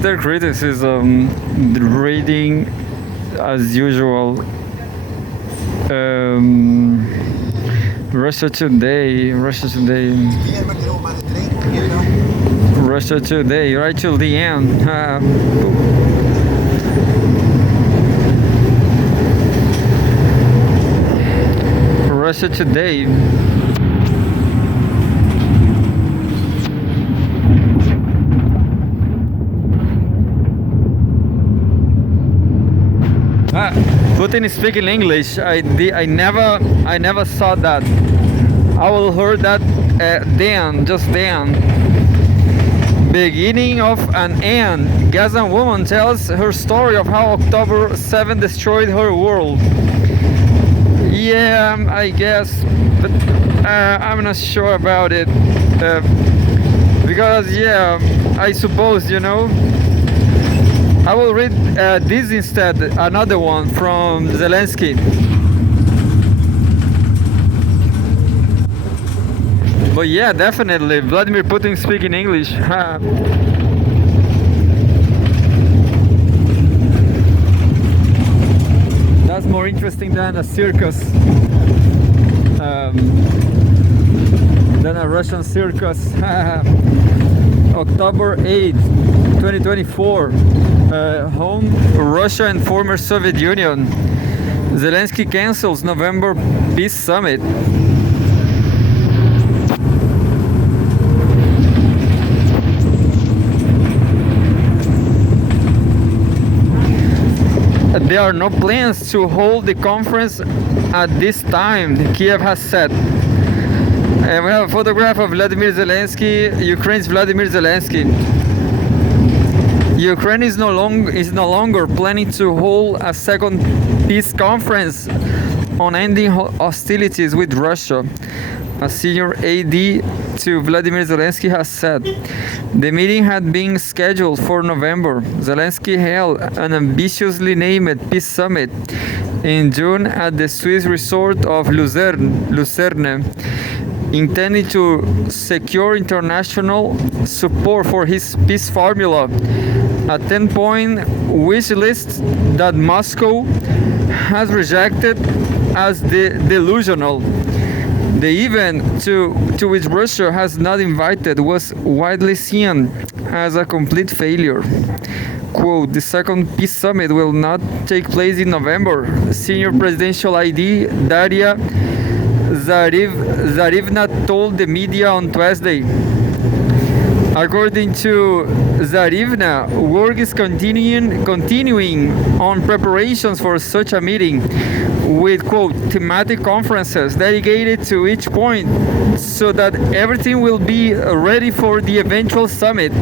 Little criticism, the reading as usual. Um, Russia Today, Russia Today, right till the end. Russia Today. Putin is speaking English. I never saw that. I will heard that just then. Beginning of an end. Gaza woman tells her story of how October 7 destroyed her world. Yeah, I guess, but I'm not sure about it. Because yeah, I suppose, I will read this instead, another one from Zelensky. But yeah, definitely, Vladimir Putin speaking English. That's more interesting than a circus. Than a Russian circus. October 8th, 2024. Home, Russia and former Soviet Union. Zelensky cancels November peace summit. There are no plans to hold the conference at this time, Kiev has said. And we have a photograph of Vladimir Zelensky, Ukraine's Vladimir Zelensky. Ukraine is no longer planning to hold a second peace conference on ending hostilities with Russia. A senior AD to Vladimir Zelensky has said. The meeting had been scheduled for November. Zelensky held an ambitiously named peace summit in June at the Swiss resort of Lucerne, intended to secure international support for his peace formula, a 10-point wish list that Moscow has rejected as delusional. The event, to which Russia has not invited, was widely seen as a complete failure. Quote, the second peace summit will not take place in November. Senior presidential ID Daria Zarivna told the media on Tuesday. According to Zarivna, work is continuing on preparations for such a meeting with, quote, thematic conferences dedicated to each point so that everything will be ready for the eventual summit.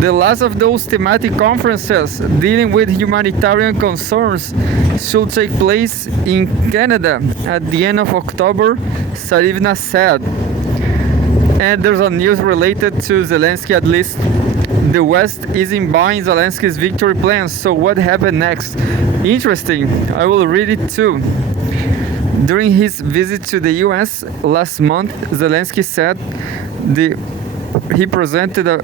The last of those thematic conferences dealing with humanitarian concerns should take place in Canada at the end of October, Zarivna said. And there's a news related to Zelensky, at least. The West isn't buying Zelensky's victory plans, so what happened next? Interesting, I will read it too. During his visit to the US last month, Zelensky said he presented a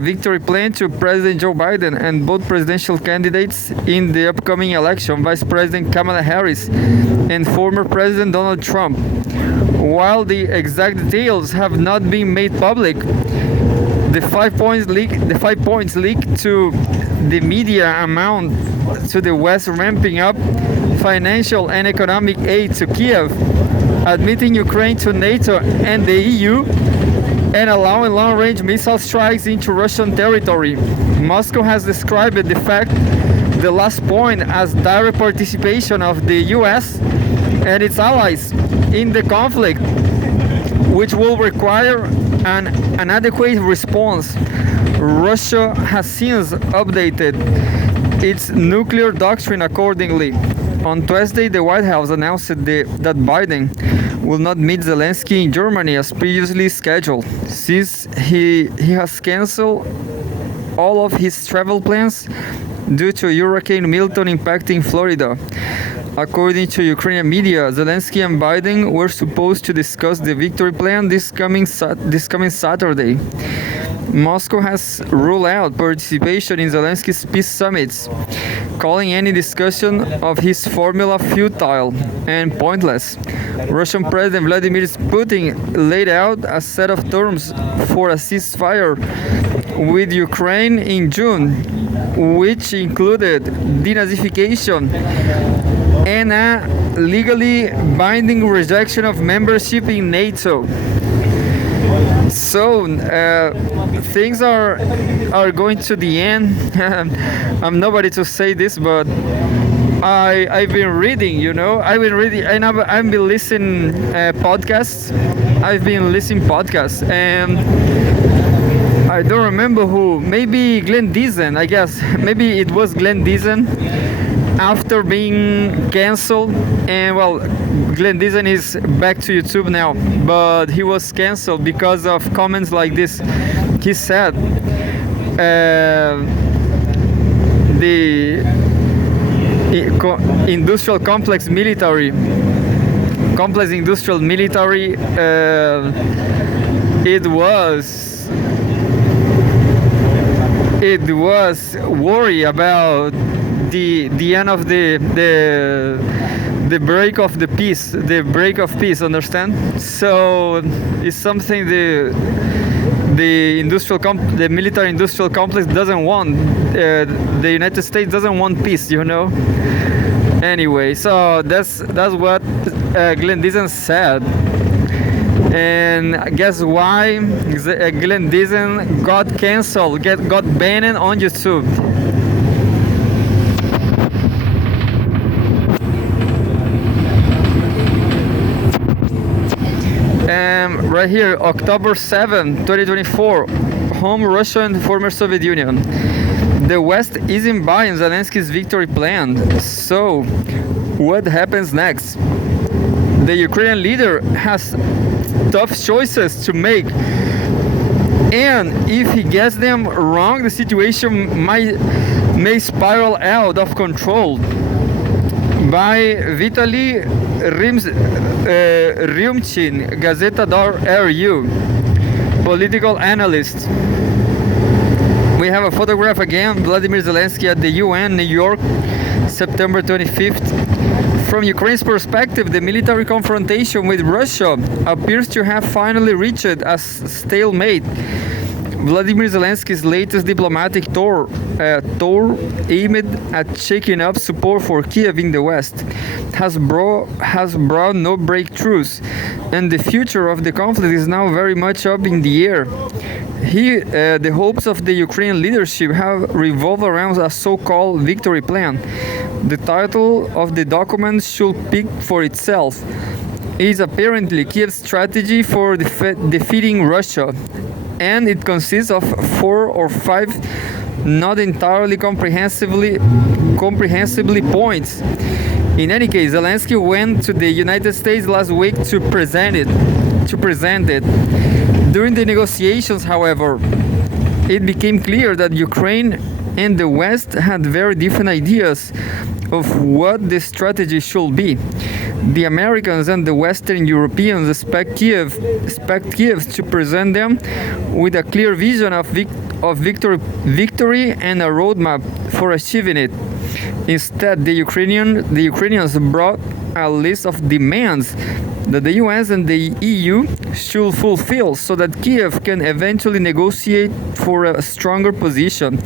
victory plan to President Joe Biden and both presidential candidates in the upcoming election, Vice President Kamala Harris and former President Donald Trump. While the exact details have not been made public, the 5 points leaked to the media amount to the West ramping up financial and economic aid to Kiev, admitting Ukraine to NATO and the EU, and allowing long-range missile strikes into Russian territory. Moscow has described the last point as direct participation of the US and its allies in the conflict, which will require an adequate response. Russia has since updated its nuclear doctrine accordingly. On Tuesday, the White House announced that Biden will not meet Zelensky in Germany as previously scheduled, since he has canceled all of his travel plans due to Hurricane Milton impacting Florida. According to Ukrainian media, Zelensky and Biden were supposed to discuss the victory plan this coming Saturday. Moscow has ruled out participation in Zelensky's peace summits, calling any discussion of his formula futile and pointless. Russian President Vladimir Putin laid out a set of terms for a ceasefire with Ukraine in June, which included denazification and a legally binding rejection of membership in NATO. So things are going to the end. I'm nobody to say this, but I've been reading. I've been reading. I've been listening podcasts. I've been listening podcasts, and I don't remember who. Maybe Glenn Deason. I guess maybe it was Glenn Deason. After being cancelled, and well, Glenn Deason is back to YouTube now, but he was cancelled because of comments like this. He said the industrial complex industrial military, it was worry about the end of the break of the peace, understand? So it's something the military industrial complex doesn't want. The United States doesn't want peace, Anyway, so that's what Glenn Deason said. And guess why Glenn Deason got cancelled, got banned on YouTube? Right here, October 7, 2024, home Russia and former Soviet Union. The West isn't buying Zelensky's victory plan. So, what happens next? The Ukrainian leader has tough choices to make. And if he gets them wrong, the situation may spiral out of control. By Vitaly Ryumchin, Gazeta.ru, political analyst. We have a photograph again, Vladimir Zelensky at the UN, New York, September 25th. From Ukraine's perspective, the military confrontation with Russia appears to have finally reached a stalemate. Vladimir Zelensky's latest diplomatic tour aimed at shaking up support for Kiev in the West has brought no breakthroughs, and the future of the conflict is now very much up in the air. The hopes of the Ukrainian leadership have revolved around a so-called victory plan. The title of the document should speak for itself. It is apparently Kiev's strategy for defeating Russia, and it consists of 4 or 5 not entirely comprehensively points. In any case, Zelensky went to the United States last week to present it. During the negotiations, however, it became clear that Ukraine and the West had very different ideas of what the strategy should be. The Americans and the Western Europeans expect Kiev to present them with a clear vision of victory and a roadmap for achieving it. Instead, the Ukrainians brought a list of demands that the US and the EU should fulfill so that Kiev can eventually negotiate for a stronger position.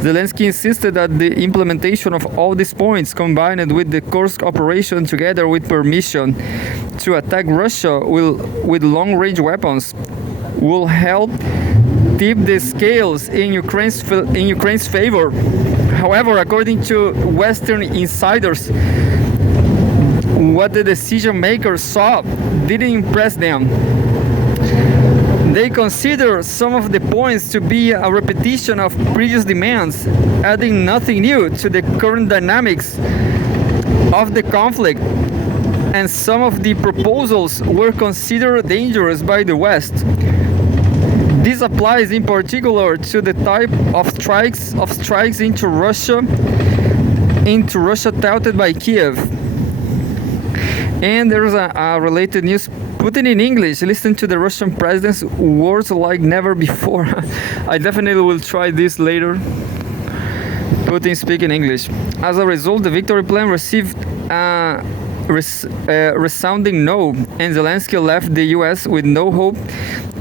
Zelensky insisted that the implementation of all these points, combined with the Kursk operation together with permission to attack Russia with long-range weapons, will help tip the scales in Ukraine's favor. However, according to Western insiders, what the decision makers saw didn't impress them. They consider some of the points to be a repetition of previous demands, adding nothing new to the current dynamics of the conflict, and some of the proposals were considered dangerous by the West. This applies in particular to the type of strikes into Russia touted by Kiev. And there's a related news Put it in English. Listen to the Russian president's words like never before. I definitely will try this later. Putin speak in English. As a result, the victory plan received a resounding no, and Zelensky left the US with no hope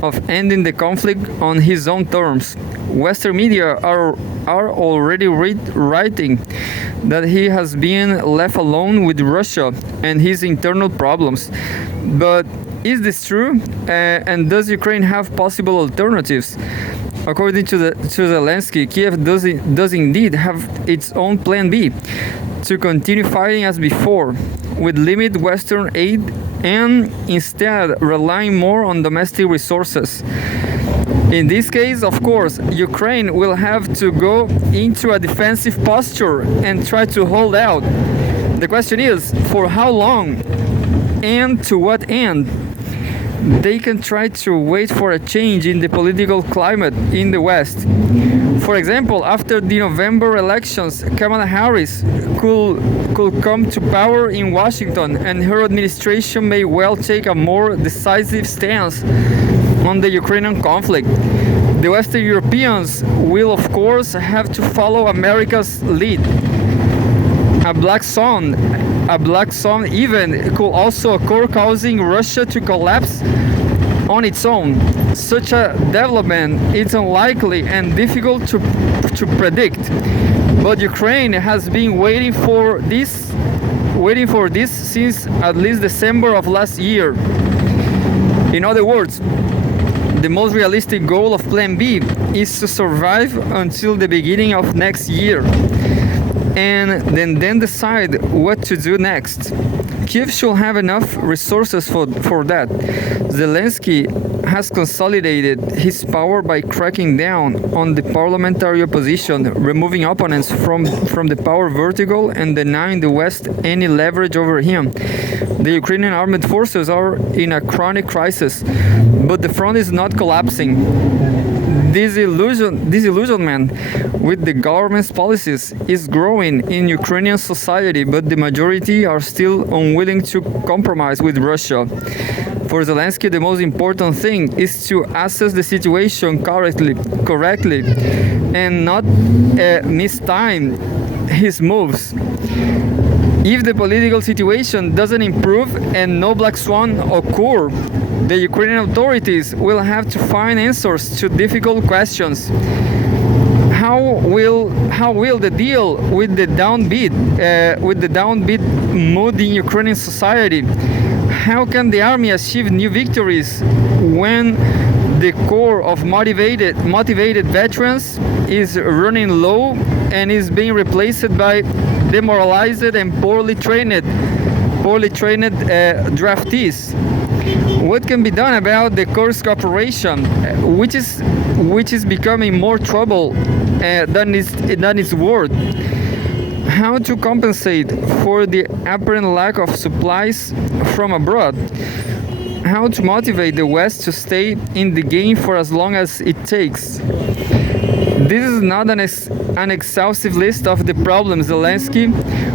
of ending the conflict on his own terms. Western media are already writing that he has been left alone with Russia and his internal problems. But is this true? And does Ukraine have possible alternatives? According to Zelensky, Kiev does indeed have its own plan B, to continue fighting as before, with limited Western aid and instead relying more on domestic resources. In this case, of course, Ukraine will have to go into a defensive posture and try to hold out. The question is, for how long and to what end? They can try to wait for a change in the political climate in the West. For example, after the November elections, Kamala Harris could come to power in Washington, and her administration may well take a more decisive stance on the Ukrainian conflict. The Western Europeans will, of course, have to follow America's lead. A black swan event could also occur, causing Russia to collapse on its own. Such a development is unlikely and difficult to predict. But Ukraine has been waiting for this since at least December of last year. In other words, the most realistic goal of Plan B is to survive until the beginning of next year, and then decide what to do next. Kiev should have enough resources for that. Zelensky has consolidated his power by cracking down on the parliamentary opposition, removing opponents from the power vertical and denying the West any leverage over him. The Ukrainian armed forces are in a chronic crisis, but the front is not collapsing. Disillusionment with the government's policies is growing in Ukrainian society, but the majority are still unwilling to compromise with Russia. For Zelensky, the most important thing is to assess the situation correctly and not mistime his moves. If the political situation doesn't improve and no black swan occur, the Ukrainian authorities will have to find answers to difficult questions. How will the deal with the downbeat mood in Ukrainian society? How can the army achieve new victories when the core of motivated veterans is running low and is being replaced by demoralized and poorly trained draftees? What can be done about the Kursk operation, which is becoming more trouble than it's worth? How to compensate for the apparent lack of supplies from abroad? How to motivate the West to stay in the game for as long as it takes? This is not an exhaustive list of the problems Zelensky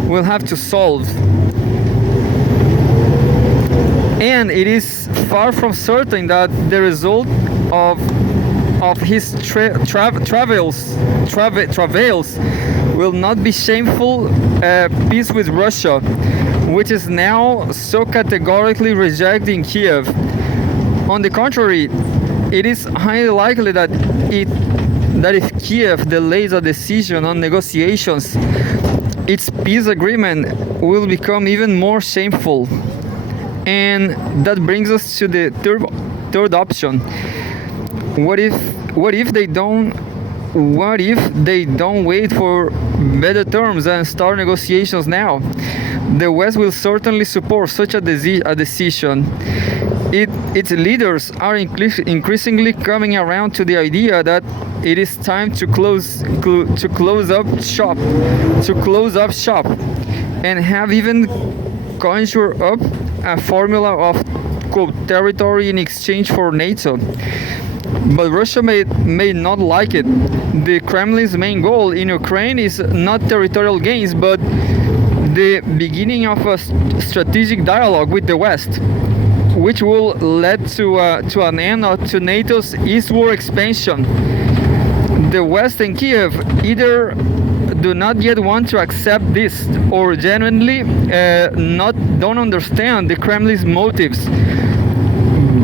will have to solve. And it is far from certain that the result of his travails will not be shameful peace with Russia, which is now so categorically rejecting Kiev. On the contrary, it is highly likely that if Kiev delays a decision on negotiations, its peace agreement will become even more shameful. And that brings us to the third option. What if they don't wait for better terms and start negotiations now? The West will certainly support such a decision. Its leaders are increasingly coming around to the idea that it is time to close up shop, and have even conjured up a formula of quote territory in exchange for NATO. But Russia may not like it. The Kremlin's main goal in Ukraine is not territorial gains, but the beginning of a strategic dialogue with the West. which will lead to an end to NATO's eastward expansion. The West and Kiev either do not yet want to accept this or genuinely don't understand the Kremlin's motives.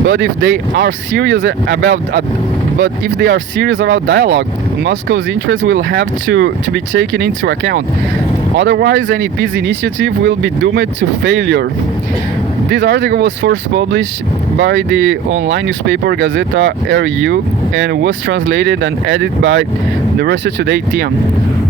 But if they are serious about dialogue, Moscow's interests will have to be taken into account. Otherwise, any peace initiative will be doomed to failure. This article was first published by the online newspaper Gazeta RU and was translated and edited by the Russia Today team.